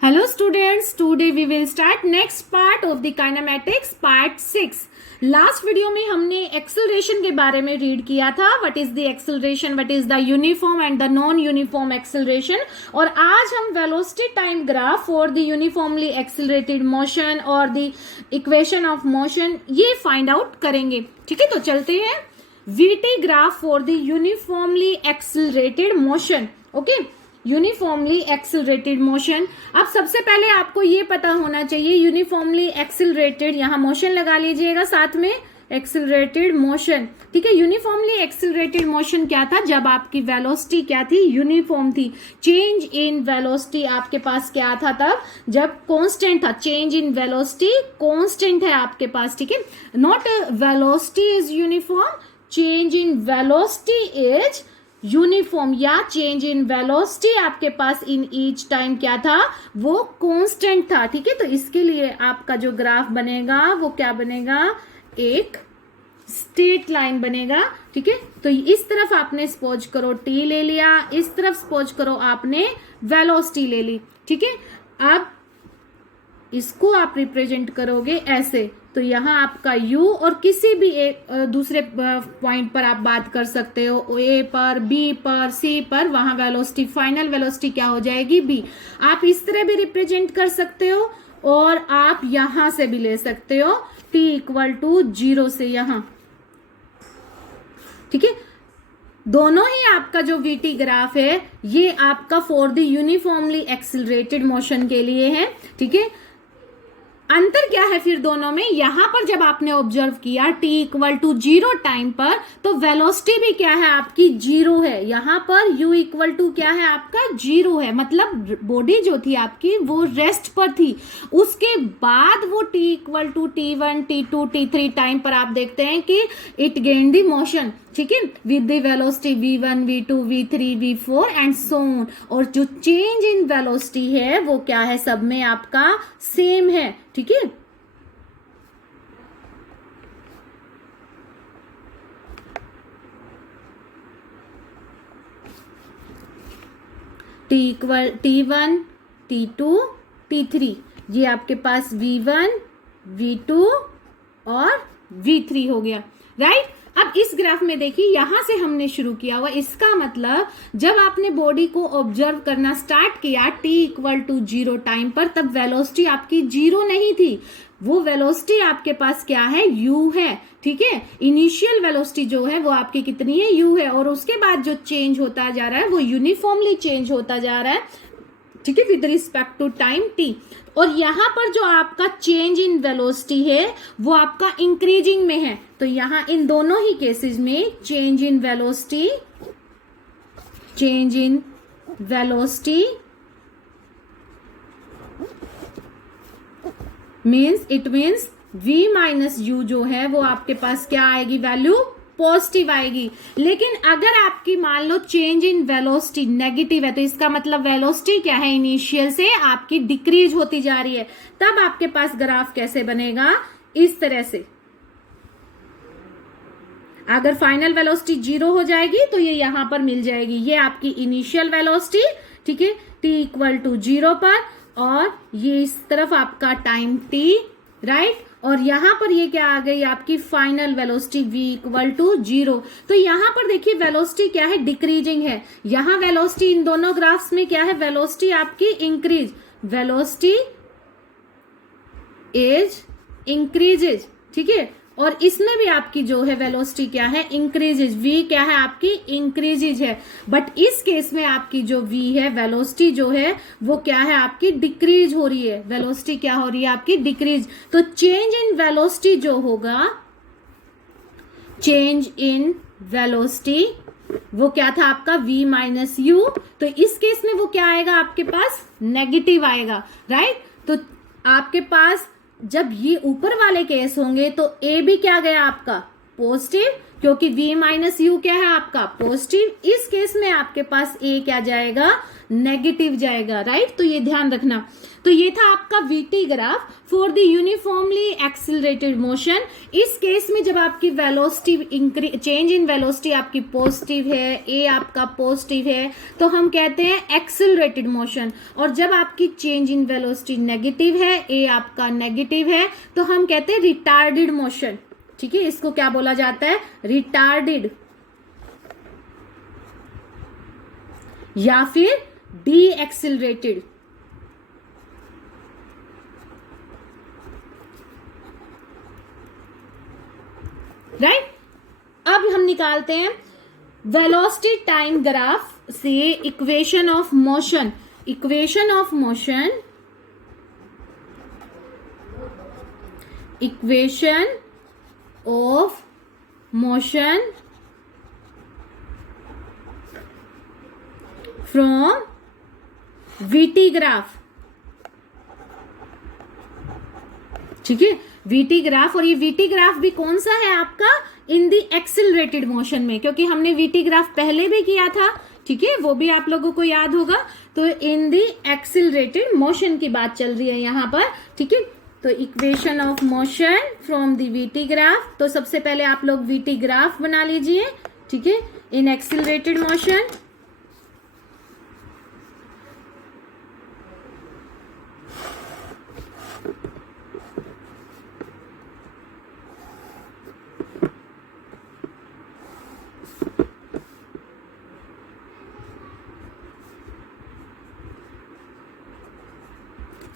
Hello students, today we will start next part of the kinematics part 6. Last video में हमने acceleration के बारे में रीड किया था. What is the acceleration, what is the uniform and the non uniform acceleration. और आज हम velocity time graph for the uniformly accelerated motion और द इक्वेशन ऑफ मोशन ये फाइंड आउट करेंगे. ठीक है, तो चलते हैं. VT graph for the uniformly accelerated motion. Okay, uniformly accelerated motion. अब सबसे पहले आपको ये पता होना चाहिए यूनिफॉर्मली एक्सेलरेटेड, यहां मोशन लगा लीजिएगा साथ में एक्सेलरेटेड मोशन. ठीक है, यूनिफॉर्मली एक्सेलरेटेड मोशन क्या था? जब आपकी वेलोसिटी क्या थी? यूनिफॉर्म थी. चेंज इन वेलोसिटी आपके पास क्या था तब? जब कांस्टेंट था. चेंज इन वेलोसिटी कांस्टेंट है आपके पास. ठीक है, not velocity is uniform, change in velocity is uniform. या चेंज इन वेलोसिटी आपके पास इन ईच टाइम क्या था? वो कांस्टेंट था. ठीक है, तो इसके लिए आपका जो ग्राफ बनेगा वो क्या बनेगा? एक स्ट्रेट लाइन बनेगा. ठीक है, तो इस तरफ आपने सपोज करो टी ले लिया, इस तरफ सपोज करो आपने वेलोसिटी ले ली. ठीक है, अब इसको आप रिप्रेजेंट करोगे ऐसे. तो यहाँ आपका u और किसी भी एक दूसरे पॉइंट पर आप बात कर सकते हो, a पर, b पर, c पर. वहां वेलोसिटी, फाइनल वेलोसिटी क्या हो जाएगी? b. आप इस तरह भी रिप्रेजेंट कर सकते हो और आप यहां से भी ले सकते हो t इक्वल टू 0 से यहां. ठीक है, दोनों ही आपका जो vt ग्राफ है ये आपका for the uniformly accelerated motion के लिए है. ठीक है, अंतर क्या है फिर दोनों में? यहां पर जब आपने ऑब्जर्व किया t इक्वल टू 0 टाइम पर, तो वेलोसिटी भी क्या है आपकी? 0 है. यहां पर u इक्वल टू क्या है आपका? 0 है. मतलब बॉडी जो थी आपकी वो रेस्ट पर थी. उसके बाद वो t equal to t1, t2, t3 time पर आप देखते हैं कि इट गेन द मोशन. ठीक है, with the velocity v1, v2, v3, v4 and so on. और जो चेंज इन वेलोसिटी है वो क्या है? सब में आपका सेम है. ठीक है, t equal t1, t2, t3 ये आपके पास v1, v2 और v3 हो गया. राइट. अब इस ग्राफ में देखिए, यहां से हमने शुरू किया हुआ. इसका मतलब जब आपने बॉडी को ऑब्जर्व करना स्टार्ट किया t इक्वल टू 0 टाइम पर, तब वेलोसिटी आपकी 0 नहीं थी. वो वेलोसिटी आपके पास क्या है? u है. ठीक है, इनिशियल वेलोसिटी जो है वो आपकी कितनी है? u है. और उसके बाद जो चेंज होता जा रहा है वो यूनिफॉर्मली चेंज होता जा रहा है. ठीक है, with respect to time t. और यहां पर जो आपका चेंज इन वेलोसिटी है वो आपका इंक्रीजिंग में है. तो यहां इन दोनों ही केसेस में change in velocity means v minus u जो है वो आपके पास क्या आएगी? वैल्यू पॉजिटिव आएगी. लेकिन अगर आपकी मान लो चेंज इन वेलोसिटी नेगेटिव है, तो इसका मतलब वेलोसिटी क्या है? इनिशियल से आपकी डिक्रीज होती जा रही है. तब आपके पास ग्राफ कैसे बनेगा? इस तरह से. अगर फाइनल वेलोसिटी 0 हो जाएगी तो ये यहां पर मिल जाएगी. ये आपकी इनिशियल वेलोसिटी. ठीक है, t इक्वल टू 0 पर, और ये इस तरफ आपका टाइम t. राइट. और यहां पर ये क्या आ गई? आपकी final velocity v equal to 0. तो यहां पर देखिए वेलोसिटी क्या है? डिक्रीजिंग है. यहां वेलोसिटी इन दोनों ग्राफ्स में क्या है? वेलोसिटी आपकी इंक्रीज. Velocity is increases. ठीक है, और इसमें भी आपकी जो है वेलोसिटी क्या है? इंक्रीजेज. v क्या है आपकी? इंक्रीजेज है. बट इस केस में आपकी जो v है, वेलोसिटी जो है वो क्या है आपकी? डिक्रीज हो रही है. वेलोसिटी क्या हो रही है आपकी? डिक्रीज. तो चेंज इन वेलोसिटी जो होगा, चेंज इन वेलोसिटी वो क्या था आपका? v minus u. तो इस केस में वो क्या आएगा आपके पास? नेगेटिव आएगा. राइट. तो आपके पास जब ये ऊपर वाले केस होंगे तो a भी क्या गया आपका? पॉजिटिव, क्योंकि v माइनस यू क्या है आपका पॉजिटिव। इस केस में आपके पास a क्या जाएगा, नेगेटिव जाएगा, राइट। तो ये ध्यान रखना। तो ये था आपका vt graph for the uniformly accelerated motion. इस केस में जब आपकी वेलोसिटी चेंज इन वेलोसिटी आपकी पॉजिटिव है, a आपका पॉजिटिव है, तो हम कहते हैं एक्सिलरेटेड मोशन। और जब आपकी चेंज इन वेलोसिटी नेगेटिव है, a आपका नेगेटिव है, तो हम कहते हैं रिटार्डेड मोशन। ठीक है, इसको क्या बोला जाता है, रिटार्डेड या फिर डी एक्सिलरेटेड। राइट। अब हम निकालते हैं वेलोसिटी टाइम ग्राफ से equation of motion. Equation of motion, equation of motion from VT graph. ठीक है, वीटी ग्राफ। और ये वीटी ग्राफ भी कौन सा है आपका, इन दी एक्सिलरेटेड मोशन में, क्योंकि हमने वीटी ग्राफ पहले भी किया था। ठीक है, वो भी आप लोगों को याद होगा। तो इन दी एक्सिलरेटेड मोशन की बात चल रही है यहाँ पर। ठीक है, तो equation of motion from the VT graph. तो सबसे पहले आप लोग वीटी ग्राफ बना लीजिए। ठीक है, इन एक्सिलरेटेड मोशन।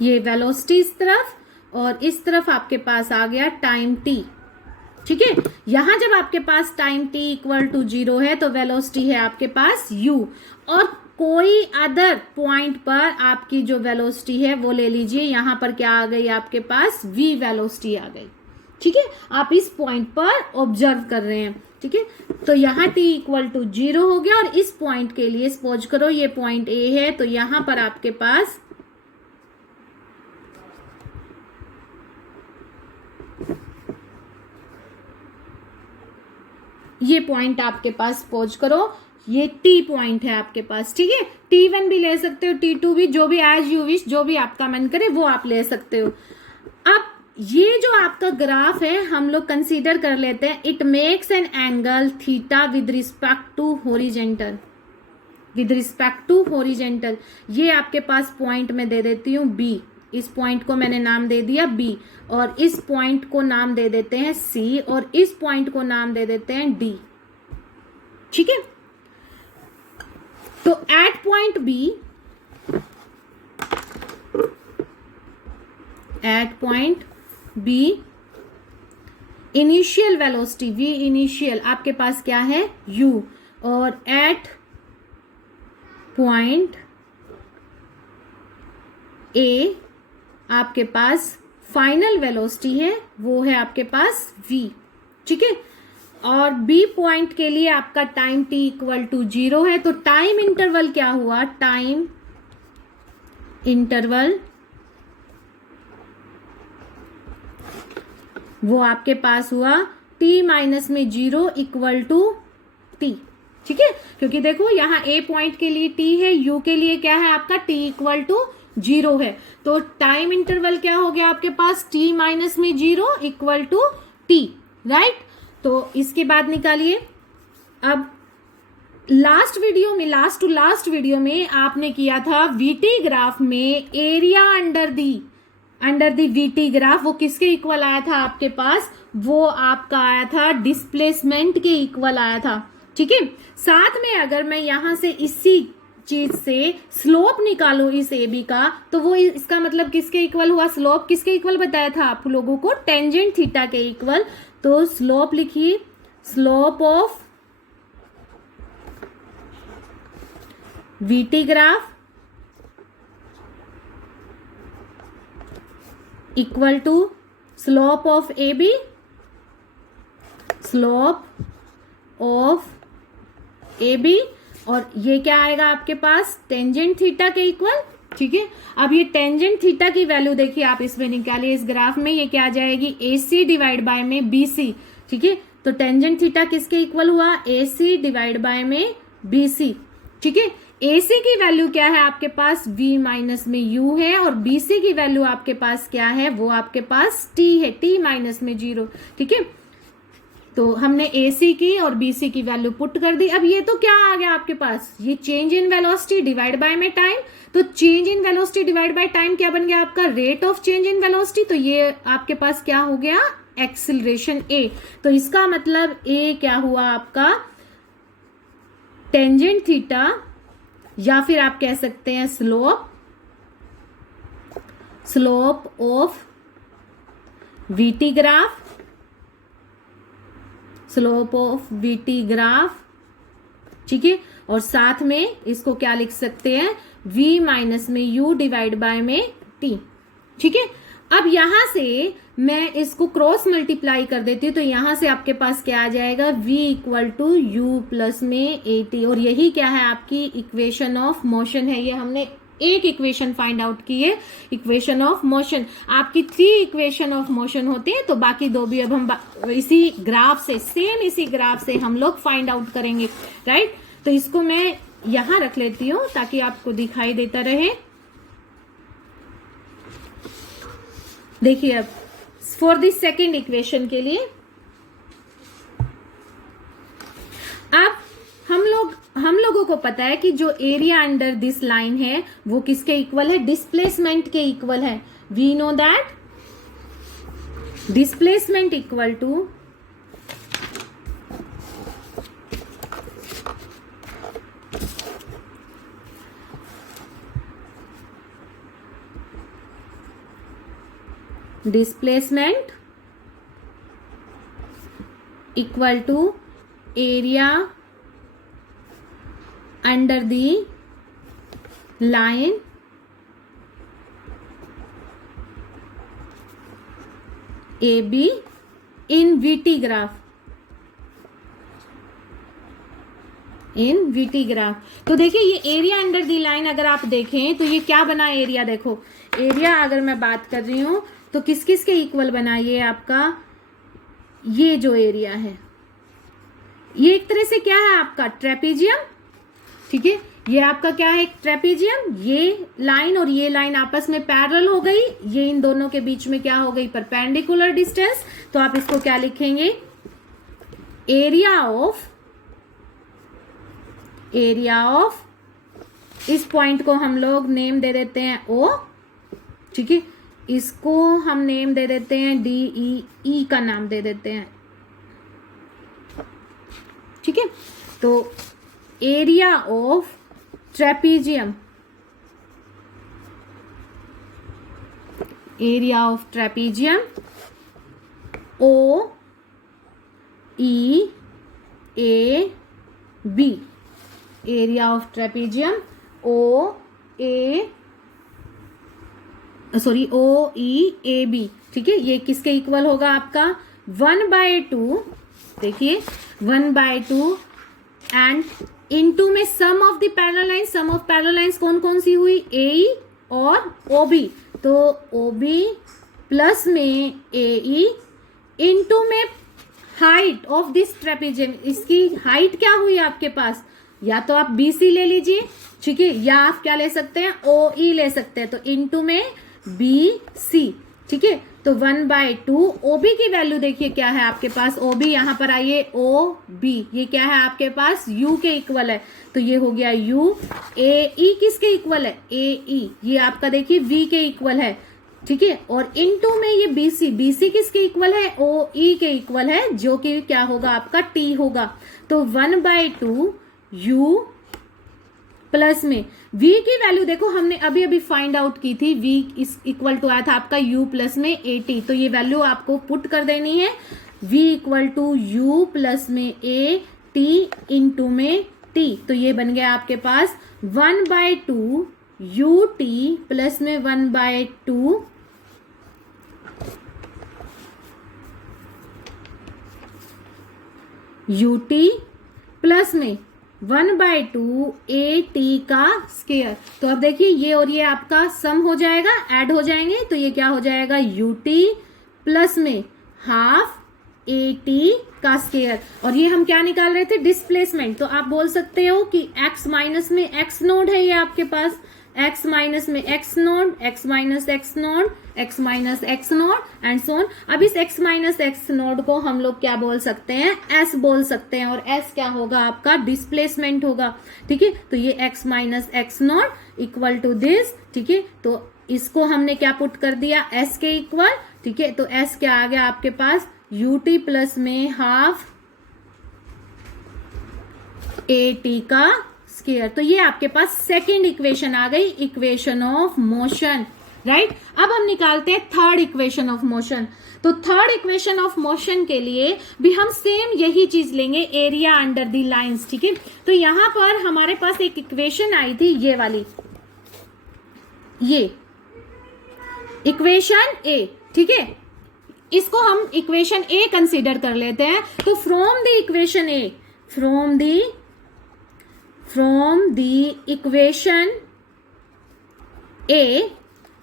ये वेलोसिटी इस तरफ और इस तरफ आपके पास आ गया टाइम t। ठीक है, यहां जब आपके पास टाइम t इक्वल टू 0 है तो वेलोसिटी है आपके पास u, और कोई अदर पॉइंट पर आपकी जो वेलोसिटी है वो ले लीजिए। यहां पर क्या आ गई आपके पास, v वेलोसिटी आ गई। ठीक है, आप इस पॉइंट पर ऑब्जर्व कर रहे हैं। ठीक है, तो यहाँ t इक्वल टू 0 हो गया। और इस पॉइंट के लिए सपोज करो ये पॉइंट a है, तो यहां पर आपके पास ये पॉइंट आपके पास सपोज करो ये टी पॉइंट है आपके पास। ठीक है, T1 भी ले सकते हो, T2 भी, जो भी एज यू विश, जो भी आपका मन करे वो आप ले सकते हो। अब ये जो आपका ग्राफ है हम लोग कंसीडर कर लेते हैं, it makes an angle theta with respect to horizontal. With respect to horizontal ये आपके पास पॉइंट में दे देती हूँ B। इस पॉइंट को मैंने नाम दे दिया B, और इस पॉइंट को नाम दे देते हैं C, और इस पॉइंट को नाम दे देते हैं D। ठीक है, तो at point B, at point B initial velocity V initial आपके पास क्या है U, और एट पॉइंट A आपके पास फाइनल वेलोसिटी है, वो है आपके पास v। ठीक है, और B पॉइंट के लिए आपका टाइम t इक्वल टू 0 है। तो टाइम इंटरवल क्या हुआ, टाइम इंटरवल वो आपके पास हुआ t माइनस में 0 इक्वल टू t। ठीक है, क्योंकि देखो यहाँ A पॉइंट के लिए t है, U के लिए क्या है आपका t इक्वल टू 0 है। तो टाइम इंटरवल क्या हो गया आपके पास, t माइनस में 0 इक्वल टू t। राइट, तो इसके बाद निकालिए। अब लास्ट टू लास्ट वीडियो में आपने किया था वीटी ग्राफ में एरिया अंडर दी वीटी ग्राफ, वो किसके इक्वल आया था आपके पास, वो आपका आया था डिस्प्लेसमेंट के इक्वल आया था। ठीक है, साथ में अगर मैं यहां से इसी चीज से स्लोप निकालो इस ए बी का, तो वो इसका मतलब किसके इक्वल हुआ, स्लोप किसके इक्वल बताया था आप लोगों को, टेंजेंट थीटा के इक्वल। तो स्लोप लिखिए, slope of VT graph equal to slope of A B, slope of A B, और ये क्या आएगा आपके पास, टेंजेंट थीटा के इक्वल। ठीक है, अब ये टेंजेंट थीटा की वैल्यू देखिए आप इसमें निकालिए, इस ग्राफ में ये क्या आ जाएगी, AC डिवाइड बाय में BC। ठीक है, तो टेंजेंट थीटा किसके इक्वल हुआ, ए सी डिवाइड बाय में बी सी। ठीक है, ए सी की वैल्यू क्या है आपके पास, v माइनस में u है, और बी सी की वैल्यू आपके पास क्या है, वो आपके पास t है, t माइनस में 0। ठीक है, तो हमने ए सी की और बी सी की वैल्यू पुट कर दी। अब ये तो क्या आ गया आपके पास, ये change in velocity divide by में टाइम। तो change in velocity divide by time क्या बन गया आपका, rate of change in velocity. तो ये आपके पास क्या हो गया, एक्सिलरेशन a। तो इसका मतलब a क्या हुआ आपका, टेंजेंट थीटा, या फिर आप कह सकते हैं slope of VT graph, slope of VT graph. ठीक है, और साथ में इसको क्या लिख सकते हैं, v माइनस में u डिवाइड बाय में t। ठीक है, अब यहां से मैं इसको क्रॉस मल्टीप्लाई कर देती हूँ, तो यहां से आपके पास क्या आ जाएगा, v equal to u plus में ए टी। और यही क्या है, आपकी इक्वेशन ऑफ मोशन है। ये हमने एक इक्वेशन फाइंड आउट की है, इक्वेशन ऑफ मोशन। आपकी 3 इक्वेशन ऑफ मोशन होती है, तो बाकी 2 भी अब हम इसी ग्राफ से, सेम इसी ग्राफ से हम लोग फाइंड आउट करेंगे, राइट। तो इसको मैं यहां रख लेती हूँ ताकि आपको दिखाई देता रहे। देखिए अब फॉर द सेकेंड इक्वेशन के लिए, अब हम लोगों को पता है कि जो एरिया अंडर दिस लाइन है वो किसके इक्वल है, डिस्प्लेसमेंट के इक्वल है। We know that displacement equal to displacement equal to area under the line A B in VT graph, in VT graph. तो देखिए ये एरिया अंडर दी लाइन अगर आप देखें तो ये क्या बना एरिया, देखो एरिया अगर मैं बात कर रही हूं तो किस किस के इक्वल बना, ये आपका ये जो एरिया है ये एक तरह से क्या है आपका ट्रेपीजियम। ठीक है, ये आपका क्या है, ट्रेपीजियम। ये लाइन और ये लाइन आपस में पैरेलल हो गई, ये इन दोनों के बीच में क्या हो गई, परपेंडिकुलर डिस्टेंस। तो आप इसको क्या लिखेंगे, एरिया ऑफ इस पॉइंट को हम लोग नेम दे देते हैं ओ। ठीक है, इसको हम नेम दे देते हैं डी, ई का नाम दे देते हैं। ठीक है, तो area of trapezium, area of trapezium O E A B, area of trapezium O E A B. ठीक है, ये किसके इक्वल होगा आपका 1/2। देखिए 1/2 एंड इनटू में some of the parallel lines, some of parallel lines कौन कौन सी हुई, ए और ओ बी। तो ओ बी प्लस में ए ई इनटू में हाइट ऑफ दिस ट्रेपीजियम, इसकी हाइट क्या हुई आपके पास, या तो आप बी सी ले लीजिए, ठीक है, या आप क्या ले सकते हैं, ओ ई ले सकते हैं। तो इनटू में बी सी। ठीक है, तो 1/2 ओबी की वैल्यू देखिए क्या है आपके पास, ओबी यहां पर आइए, ओ बी ये क्या है आपके पास, यू के इक्वल है। तो ये हो गया यू। ए ई किसके इक्वल है, ए ई ये आपका देखिए वी के इक्वल है। ठीक है, और इनटू में ये बीसी, बीसी किसके इक्वल है, ओ ई के इक्वल है, जो कि क्या होगा आपका टी होगा। तो 1/2 यू प्लस में v की वैल्यू देखो हमने अभी अभी फाइंड आउट की थी, v इस इक्वल टू आया था आपका u प्लस में 80। तो ये वैल्यू आपको पुट कर देनी है, v equal to u plus में a t इंटू में t। तो ये बन गया आपके पास 1/2 ut प्लस में 1/2 ut प्लस में 1/2 AT का स्क्वायर। तो अब देखिए ये और ये आपका सम हो जाएगा, ऐड हो जाएंगे, तो ये क्या हो जाएगा UT प्लस में हाफ ए टी का स्केयर। और ये हम क्या निकाल रहे थे, डिस्प्लेसमेंट। तो आप बोल सकते हो कि x माइनस में x नोड है ये आपके पास, x माइनस में x node, x minus x node, x minus x node and so on. अब इस x माइनस x नोड को हम लोग क्या बोल सकते हैं, s बोल सकते हैं, और s क्या होगा आपका, डिस्प्लेसमेंट होगा। ठीक है, तो ये x minus x naught equal to this. ठीक है, तो इसको हमने क्या पुट कर दिया, s के इक्वल। ठीक है, तो s क्या आ गया आपके पास, ut प्लस में हाफ ए टी का स्केयर। तो ये आपके पास सेकेंड इक्वेशन आ गई, इक्वेशन ऑफ मोशन, राइट। अब हम निकालते हैं थर्ड इक्वेशन ऑफ मोशन। तो थर्ड इक्वेशन ऑफ मोशन के लिए भी हम सेम यही चीज लेंगे, एरिया अंडर द लाइंस। ठीक है, तो यहां पर हमारे पास एक इक्वेशन आई थी, ये वाली, ये इक्वेशन ए। ठीक है, इसको हम इक्वेशन ए कंसीडर कर लेते हैं। तो from the equation A, from the equation A,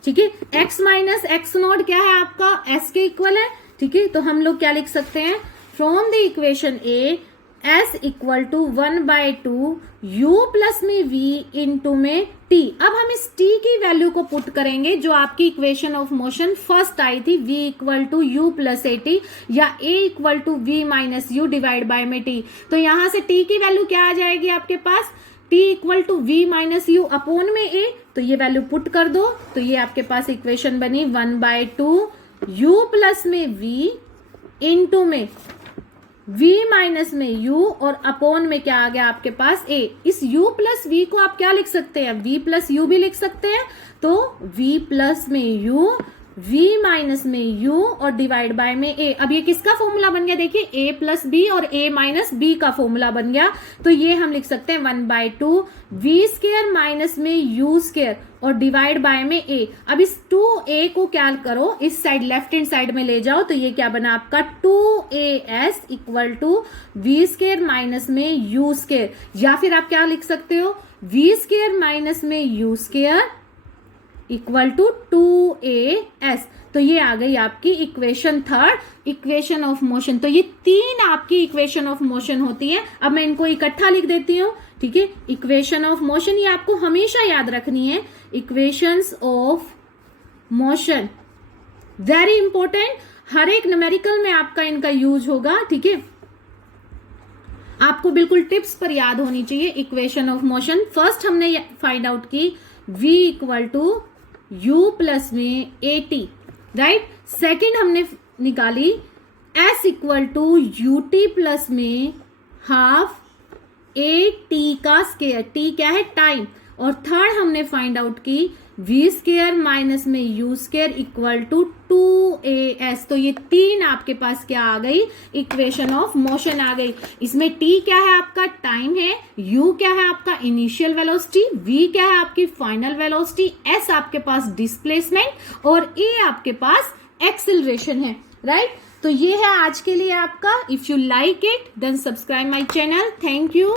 ठीक है, x माइनस एक्स नोड क्या है आपका, s के इक्वल है। ठीक है, तो हम लोग क्या लिख सकते हैं, from the equation a s equal to 1/2 u plus में v इंटू में t। अब हम इस t की वैल्यू को पुट करेंगे जो आपकी इक्वेशन ऑफ मोशन फर्स्ट आई थी, v equal to u plus a t, या a equal to v minus u divide by में t। तो यहां से t की वैल्यू क्या आ जाएगी आपके पास, t equal to v minus u upon में a। तो ये वैल्यू पुट कर दो, तो ये आपके पास इक्वेशन बनी 1/2 u प्लस में v इंटू में v माइनस में u, और अपॉन में क्या आ गया आपके पास a। इस u प्लस v को आप क्या लिख सकते हैं, v प्लस u भी लिख सकते हैं। तो v प्लस में u, v माइनस में u और डिवाइड बाय में a। अब ये किसका फॉर्मूला बन गया, देखिए a प्लस b और a माइनस b का फॉर्मूला बन गया। तो ये हम लिख सकते हैं 1/2 v स्केयर माइनस में u स्केयर और डिवाइड बाय में a। अब इस 2a को क्या करो, इस साइड लेफ्ट हैंड साइड में ले जाओ, तो ये क्या बना आपका 2as equal to v square minus में u स्केयर, या फिर आप क्या लिख सकते हो, v स्केयर माइनस में u square equal to 2as। तो ये आ गई आपकी equation third, equation of motion. तो ये तीन आपकी इक्वेशन ऑफ मोशन होती है। अब मैं इनको इकट्ठा लिख देती हूँ। ठीक है, इक्वेशन ऑफ मोशन ये आपको हमेशा याद रखनी है, equations of motion, very important, हर एक न्यूमेरिकल में आपका इनका यूज होगा। ठीक है, आपको बिल्कुल टिप्स पर याद होनी चाहिए। इक्वेशन ऑफ मोशन फर्स्ट हमने फाइंड आउट की v equal to u plus में ए टी, राइट। सेकेंड हमने निकाली s equal to u t plus में हाफ ए टी का स्केयर, t क्या है, टाइम। और थर्ड हमने फाइंड आउट की v स्केयर माइनस में u square equal to 2as। तो ये तीन आपके पास क्या आ गई, इक्वेशन ऑफ मोशन आ गई। इसमें t क्या है आपका, टाइम है, u क्या है आपका इनिशियल वेलोसिटी, v क्या है आपकी फाइनल वेलोसिटी, s आपके पास डिस्प्लेसमेंट और a आपके पास एक्सेलरेशन है, राइट। तो ये है आज के लिए आपका। If you like it then subscribe my channel. Thank you.